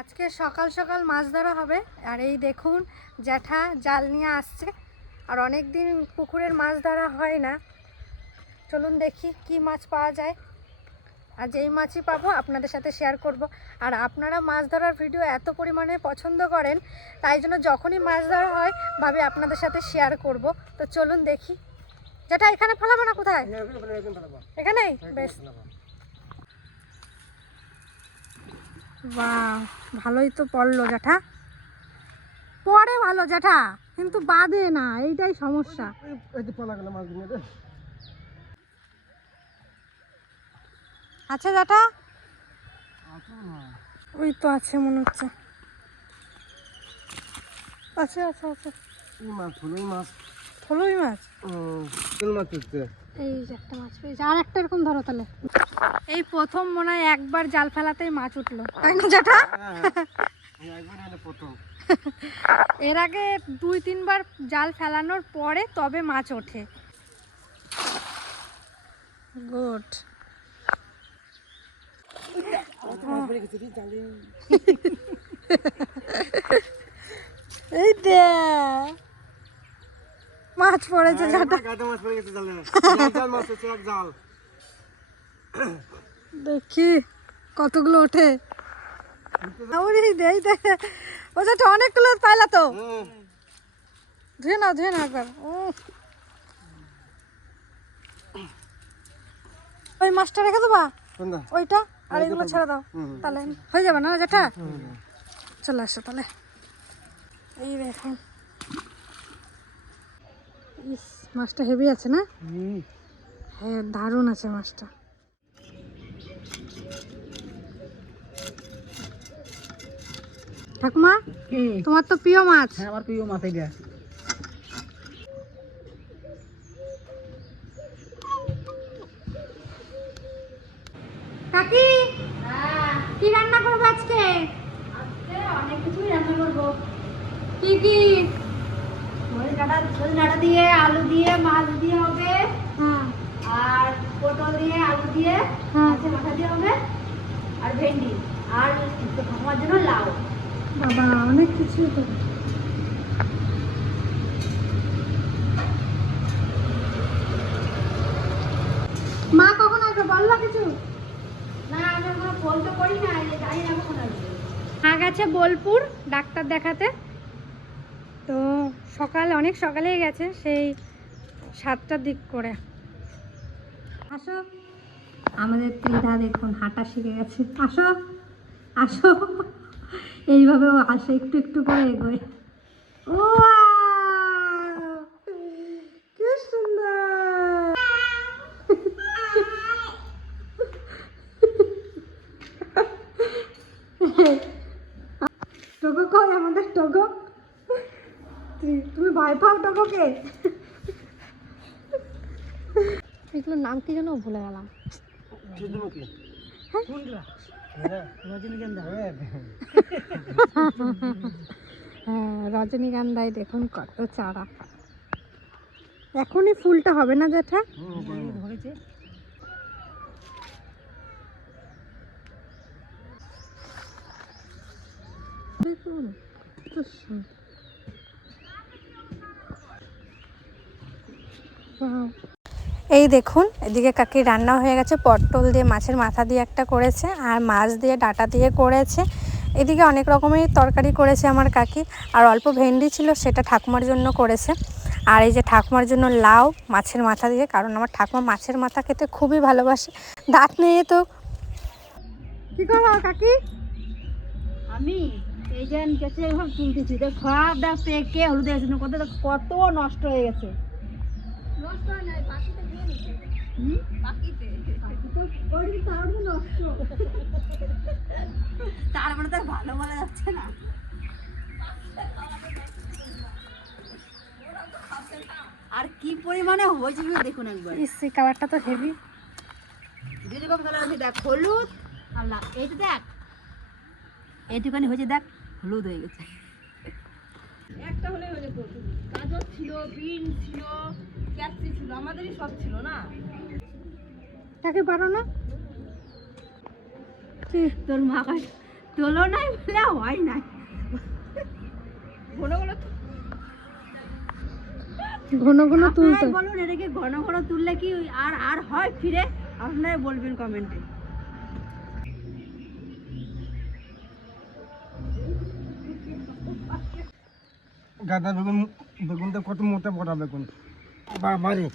আজকে সকাল সকাল মাছ ধরা হবে। আর এই দেখুন জ্যাঠা জাল নিয়ে আসছে। আর অনেক দিন পুকুরের মাছ ধরা হয় না। চলুন দেখি কি মাছ পাওয়া যায়। আর যেই মাছই পাবো আপনাদের সাথে শেয়ার করব। আর আপনারা মাছ ধরার ভিডিও এত পরিমাণে পছন্দ করেন, তাই জন্য যখনই মাছ ধরা হয় ভাবি আপনাদের সাথে শেয়ার করব। তো চলুন দেখি। জ্যাঠা এখানে ফেলাবো না, কোথায়? এখানেই বেশ। বাহ, ভালোই তো পড়লো জ্যাঠা। পরে ভালো জ্যাঠা, কিন্তু বাঁধে না, এইটাই সমস্যা। আচ্ছা জ্যাঠা, ওই তো আছে মনে হচ্ছে। আচ্ছা আচ্ছা আচ্ছা, ফলুই মাছ। এই যে একটা মাছ পেয়েছি, আর একটা এরকম ধরো তাহলে। এই প্রথম মনে হয় একবার জাল ফেলাতেই মাছ উঠলো, তাই না জ্যাঠা? এর আগে 2-3 বার জাল ফেলানোর পরে তবে মাছ ওঠে। গুড। এই দে মাছ পড়েছে জ্যাঠা। দেখি কতগুলো ওঠে। ও জ্যাঠা অনেকগুলো পাইলা তো। ধুয়ে নাও একবার। ওই মাছটা রেখে দেবা, ওইটা আর এগুলো ছেড়ে দাও, তাহলে হয়ে যাবে না জ্যাঠা? চলে আসো তাহলে। এই দেখুন, ইস মাছটা হেভি আছে না? হ্যাঁ দারুণ আছে মাছটা। ঠাকুমা তোমার তো প্রিয় মাছ। হ্যাঁ আমার প্রিয় মাছ এটা। কাকি কি রান্না করবো আজকে? আজকে অনেক কিছুই রান্না করবো। কি কি? সজনে ডাঁটা দিয়ে, আলু দিয়ে, মাছ দিয়ে হবে। হ্যাঁ আর পটল দিয়ে, আলু দিয়ে, মাছের মাথা দিয়ে হবে। আর ভেন্ডি, আর ঠাকুমার জন্য লাউ। বাবা অনেক কিছু তো। মা কখন আসবে বললো কিছু? না আমি এখনো ফোন তো করি না, জানি না কখন আসবে। মা গেছে বোলপুর ডাক্তার দেখাতে। তো সকালে অনেক সকালেই গেছে, সেই 7টার দিক করে। আসো, আমাদের ত্রিধা দেখুন হাঁটা শিখে গেছে। আসো আসো, এইভাবে ও আসে, একটু একটু করে এগোয়। ও কি সুন্দর। টোকো কই আমাদের টোকো? তুমি ভয় পাও টোকোকে? এগুলোর নাম কি যেন ভুলে গেলাম। হ্যাঁ রজনীগন্ধায় দেখুন কত চারা। এখনই ফুলটা হবে না জ্যাঠা? ধরেছে। দেখুন কত সুন্দর। এই দেখুন এদিকে কাকি রান্না হয়ে গেছে। পটল দিয়ে মাছের মাথা দিয়ে একটা করেছে, আর মাছ দিয়ে ডাঁটা দিয়ে করেছে। এদিকে অনেক রকমের তরকারি করেছে আমার কাকি। আর অল্প ভেন্ডি ছিল, সেটা ঠাকুমার জন্য করেছে। আর এই যে ঠাকুমার জন্য লাউ মাছের মাথা দিয়ে, কারণ আমার ঠাকুমা মাছের মাথা খেতে খুবই ভালোবাসে। দাঁত নেই তো। কি করবো কাকি? আমি এই যে গেছে এভাবে তুলতেছি, তো সব ডাক পেকে হলুদ হয়েছে, কত নষ্ট হয়ে গেছে। নষ্ট হয় নাই, পাখিতে খেয়ে নিচ্ছে। পাখিতে নষ্ট। তার মানে তো ভালো বলা যাচ্ছে না। আর কি পরিমাণে হয়েছে দেখুন একবার। এই কালারটা তো হেভি। যেরকম কালার আছে দেখ, হলুদ আর লাল। এই তো দেখ এইটুখানি হয়েছে, দেখ হলুদ হয়ে গেছে। একটা হলে হয়ে যেত। গাজর ছিল, বিন ছিল, ক্যাপসি ছিল, আমাদেরই সব ছিল না। তাকে পারো না? তোর মা তুলনায় বলে হয় নাই ঘন ঘন ঘন ঘন তুলতে আপনারাই বলুন এটাকে ঘন ঘন তুললে কি আর আর হয় ফিরে আপনারাই বলবেন কমেন্টে। গাদা বেগুন, বেগুনটা কত মোটা মোটা বেগুন, বাবারে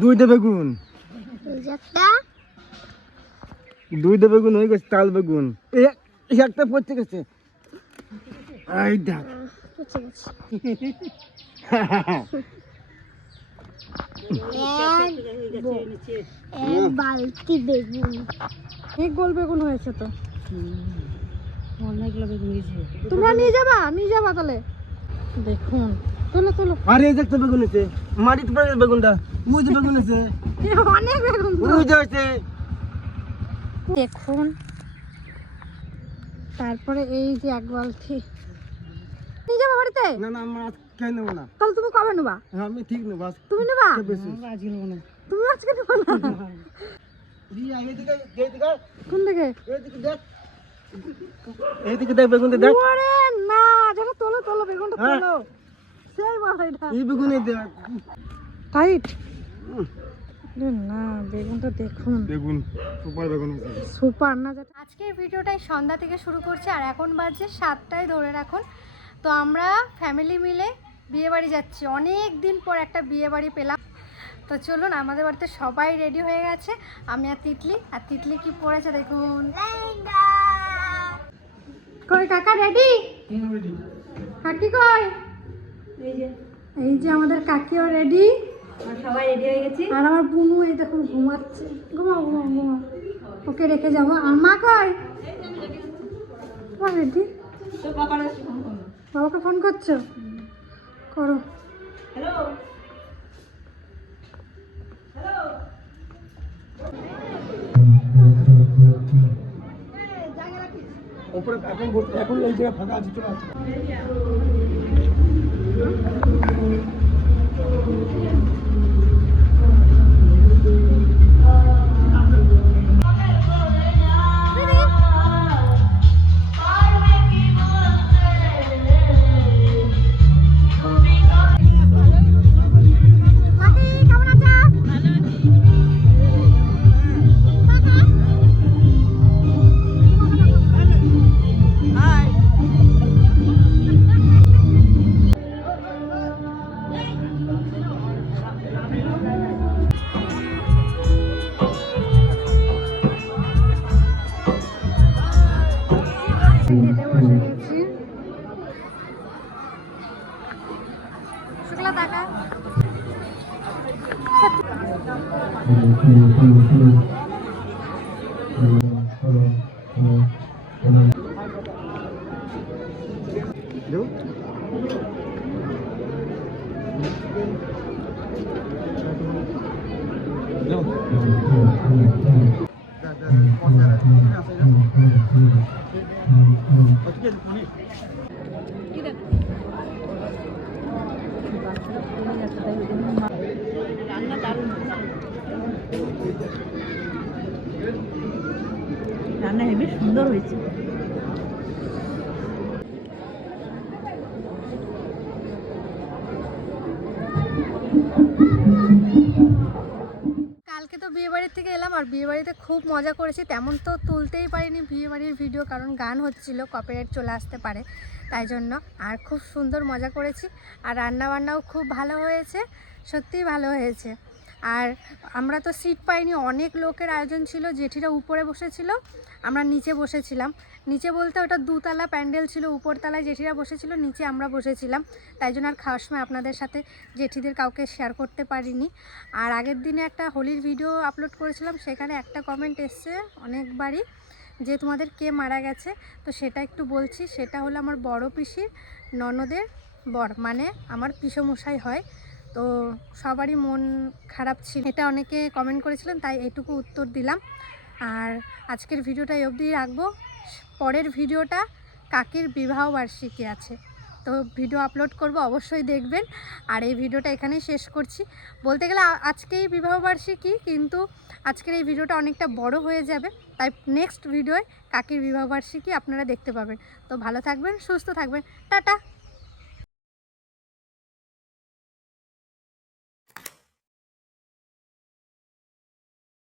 দুইটা বেগুন, দুইটা বেগুন হয়ে গেছে, তাল বেগুন একটা পড়তে গেছে, এই দেখ বালতি বেগুন, অনেক গোল বেগুন হয়েছে তো। অনেকগুলো বেগুন হয়েছে। তোমরা নিয়ে যাবা তাহলে। দেখুন তোলো তোলো, আরে এই যে একটা বেগুন আছে, মাটিতে পড়ে গেছে বেগুনটা, ওই যে বেগুন আছে, অনেক বেগুন তো। ওই যে আছে। দেখুন তারপরে এই যে এক বালতি নিয়ে যাবা বাড়িতে। না না আমরা খেয়ে নেবো না, তাহলে তুমি কবে নেবা? আমি ঠিক নেবো, আজ তুমি নেবা? বেশি। তুমি আজকে নেবা না? রিয়া এইদিকে, এইদিকে, কোন দিকে? এইদিকে দেখ, এইদিকে দেখ বেগুনটা দেখ, ওরে না, যেটা তোলো তোলো বেগুনটা হ্যাঁ। তোলো। সেই বড় এটা এই বেগুনে দেখ, টাইট না, বেগুনটা দেখুন বেগুন সুপার বেগুন আছে। সুপার না। আজকের ভিডিওটাই সন্ধ্যা থেকে শুরু করছে আর এখন বাজে 7টায় ধরে রাখুন। তো আমরা ফ্যামিলি মিলে বিয়ে বাড়ি যাচ্ছি, অনেক দিন পর একটা বিয়ে বাড়ি পেলাম। তো চলুন, আমাদের বাড়িতে সবাই রেডি হয়ে গেছে, আমি আর তিতলি কি পরেছে দেখুন। কই কাকা রেডি? কাকি কই? এই যে আমাদের কাকিও রেডি, সবাই রেডি হয়ে গেছি। আর আমার বুনু এই দেখুন ঘুমাচ্ছে। ঘুমাও ঘুমাও ঘুমাও, ওকে রেখে যাবো। আর মা কই? রেডি? তো বাবারা বাবাকে ফোন করছো? করো। হ্যালো উপরে এখন এই জায়গা ফাঁকা আছে, চলে আসছে। খেতে বসে গেছি। শুক্লা টাকা রান্না দারুণ, রান্না হেবি সুন্দর হয়েছে। কালকে তো বিয়ে বাড়ির থেকে এলাম আর বিয়ে বাড়িতে খুব মজা করেছি। তেমন তো তুলতেই পারিনি বিয়ে বাড়ির ভিডিও, কারণ গান হচ্ছিল, কপিরাইট চলে আসতে পারে তাই জন্য। আর খুব সুন্দর মজা করেছি আর রান্না বান্নাও খুব ভালো হয়েছে, সত্যিই ভালো হয়েছে। আর আমরা তো সিট পাইনি, অনেক লোকের আয়োজন ছিল। জেঠিরা উপরে বসেছিল, আমরা নিচে বসেছিলাম। নিচে বলতে ওটা দুতলা প্যান্ডেল ছিল, উপরতলায় জেঠিরা বসেছিল, নিচে আমরা বসেছিলাম। তাই জন্য আর খাওয়ার সময় আপনাদের সাথে জেঠিদের কাউকে শেয়ার করতে পারিনি। আর আগের দিনে একটা হোলির ভিডিও আপলোড করেছিলাম, সেখানে একটা কমেন্ট এসছে অনেকবারই যে তোমাদের কে মারা গেছে। তো সেটা একটু বলছি, সেটা হলো আমার বড় পিসির ননদের বর, মানে আমার পিসোমশাই হয়। তো সবারই মন খারাপ ছিল, এটা অনেকে কমেন্ট করেছিলেন, তাই এইটুকু উত্তর দিলাম। আর আজকের ভিডিওটা এই অবধি রাখবো। পরের ভিডিওটা কাকির বিবাহবার্ষিকী আছে, তো ভিডিও আপলোড করব, অবশ্যই দেখবেন। আর এই ভিডিওটা এখানেই শেষ করছি। বলতে গেলে আজকেই বিবাহবার্ষিকী, কিন্তু আজকের এই ভিডিওটা অনেকটা বড় হয়ে যাবে। তাই নেক্সট ভিডিওয় কাকির বিবাহবার্ষিকী আপনারা দেখতে পাবেন। তো ভালো থাকবেন, সুস্থ থাকবেন, টাটা।